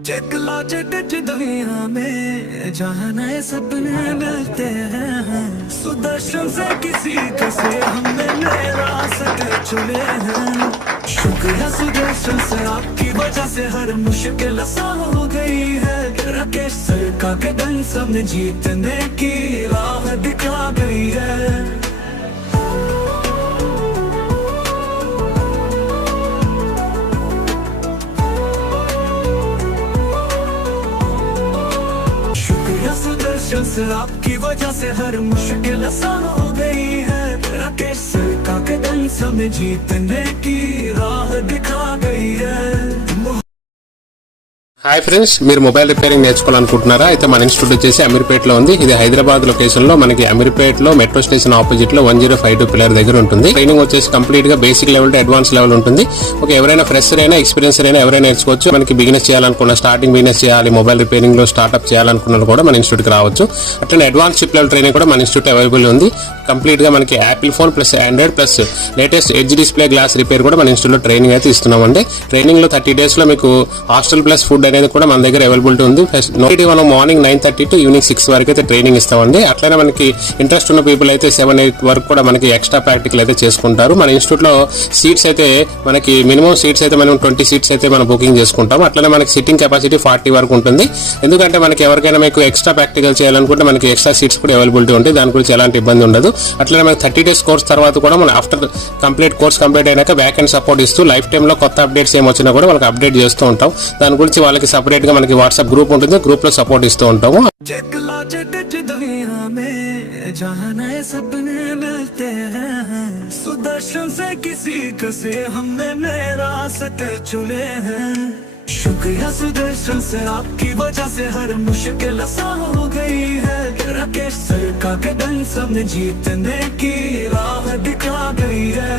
दुनिया में जहाँ नए सपने मिलते हैं, सुदर्शन से किसी से हमने नए रास्ते चुने हैं। शुक्रिया सुदर्शन से, आपकी वजह से हर मुश्किल आसान हो गई है। राकेश सर का कदम सबने जीतने की राह दिखा गई है। सुदर्शन से, आपकी वजह से हर मुश्किल आसान हो गई है। राकेश सर का कदम सबने जीतने की राह दिखा गई है। హాయ్ ఫ్రెండ్స్, మీరు మొబైల్ రిపేరింగ్ నేర్చుకోవాలనుకుంటున్నారా? అయితే మన ఇన్స్టిట్యూట్ వచ్చేసి అమీర్పేటలో ఉంది. ఇది హైదరాబాద్ లొకేషన్ లో మనకి అమీర్పేటలో మెట్రో స్టేషన్ ఆపోజిట్ లో 1052 పిల్లర్ దగ్గర ఉంటుంది. ట్రైనింగ్ వచ్చేసి కంప్లీట్ గా basic level to advance level ఉంటుంది. ఓకే, ఎవరైనా ఫ్రెషర్ అయినా ఎక్స్పీరియన్సర్ అయినా ఎవరైనా నేర్చుకోవచ్చు. మనకి బిజినెస్ చేయాలనుకున్న, స్టార్టింగ్ బిజినెస్ చేయాలి, మొబైల్ రిపేరింగ్ లో స్టార్ట్అప్ చేయాలనుకున్న కూడా మన ఇన్స్టిట్యూట్ కి రావచ్చు. అట్లనే అడ్వాన్స్ చిప్ లెవెల్ ట్రైనింగ్ కూడా మన ఇన్స్టిట్యూట్ అవైలబుల్ ఉంది. కంప్లీట్ గా మనకి Apple phone plus Android plus latest edge display glass repair కూడా మన ఇన్స్టిట్యూట్ లో ట్రైనింగ్ అయితే ఇస్తున్నామండి. ట్రైనింగ్ లో 30 days లో మీకు హాస్టల్ ప్లస్ ఫుడ్ అనేది కూడా మన దగ్గర అవైలబిలిటీ ఉంది. మనం మార్నింగ్ 9:30 to ఈవినింగ్ 6 వరకు అయితే ట్రైనింగ్ ఇస్తామండి. అట్లనే మనకి ఇంట్రెస్ట్ ఉన్న పీపుల్ అయితే 7-8 వరకు కూడా మనకి ఎక్స్ట్రా ప్రాక్టికల్ అయితే చేసుకుంటారు. మన ఇన్స్టిట్యూట్ లో సీట్స్ అయితే మనకి మినిమం సీట్స్ అయితే మనం 20 seats అయితే మనం బుకింగ్ చేసుకుంటాం. అట్లనే మనకి సిట్టింగ్ కెపాసిటీ 40 వరకు ఉంటుంది. ఎందుకంటే మనకి ఎవరికైనా మీకు ఎక్స్ట్రా ప్రాక్టికల్ చేయాలనుకుంటే మనకి ఎక్స్ట్రా సీట్స్ కూడా అవైలబిలిటీ ఉంటాయి. దాని గురించి ఎలాంటి ఇబ్బంది ఉండదు. అట్లనే మనకి 30 days కోర్స్ తర్వాత కూడా మనం ఆఫ్టర్ కోర్స్ కంప్లీట్ అయినాక బ్యాక్ అండ్ సపోర్ట్ ఇస్తూ లైఫ్ టైమ్ లో కొత్త అప్డేట్స్ ఏమొచ్చినా కూడా వాళ్ళకి అప్డేట్ చేస్తూ ఉంటాం. దాని గురించి వాళ్ళకి సపరేట్ గా మనకి వాట్సాప్ గ్రూప్ ఉంటుంది. గ్రూప్ లో సపోర్ట్ ఇస్తూ ఉంటాము. दुनिया में जहाँ नए सपने मिलते हैं, सुदर्शन से किसी से हमने नए रास्ते चुने हैं। शुक्रिया सुदर्शन से, आपकी वजह से हर मुश्किल आसान हो गई है। राकेश सर का कदम सबने जीतने की राह दिखा गई है।